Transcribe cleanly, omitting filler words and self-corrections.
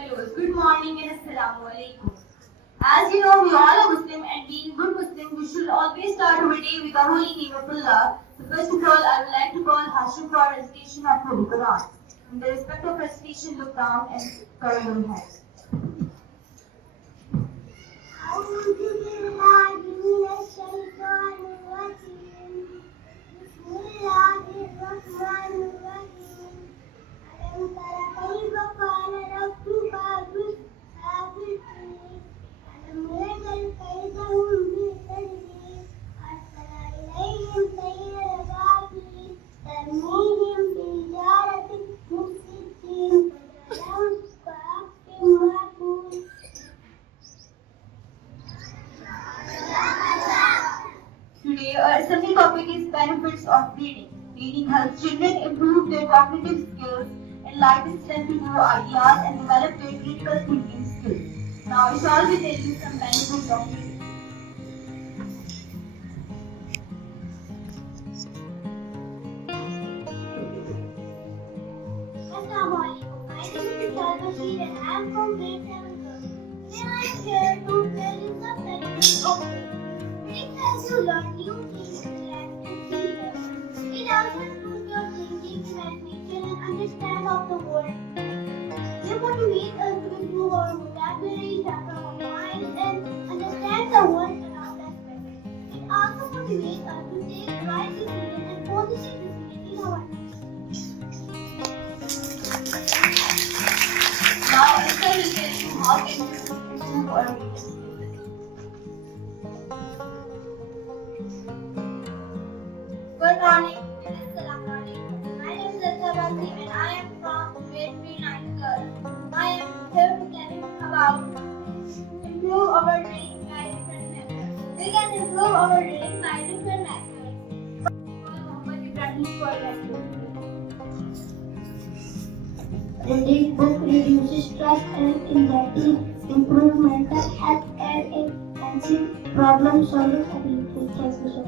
fellows, good morning and assalamu alaikum. As you know, we all are Muslim, and being good Muslim, we should always start our day with the holy name of Allah. So first of all, I would like to call Hashim for recitation of Holy Quran. In the respect of recitation, look down and cover your heads. Today, our subject topic is benefits of reading. Reading helps children improve their cognitive skills, enlightens them to new ideas, and develop their critical thinking skills. Now, we shall be telling some benefits of reading. Assalamu alaikum. My name is 𝐁𝐞𝐽 and I am from grade 7 girls. Today I am here to tell you some benefits of reading. Reading helps you learn new things, relax and feel better. It also improves your thinking, imagination and understanding of the world. It motivates us to improve our vocabulary, sharpen our minds and understand the world around us better. It also motivates us to take right decisions and positive decisions in our lives. Now, Esther will tell you how can you improve our reading skills. Good morning and assalamu alaikum. My name is 𝐁𝐞𝐽 and I am from grade 9 girls. I am here to tell you about improve our reading by different methods. We can improve our reading by different methods. Reading book reduces stress and anxiety, improve mental health and enhances problem solving ability. Thank you, sir.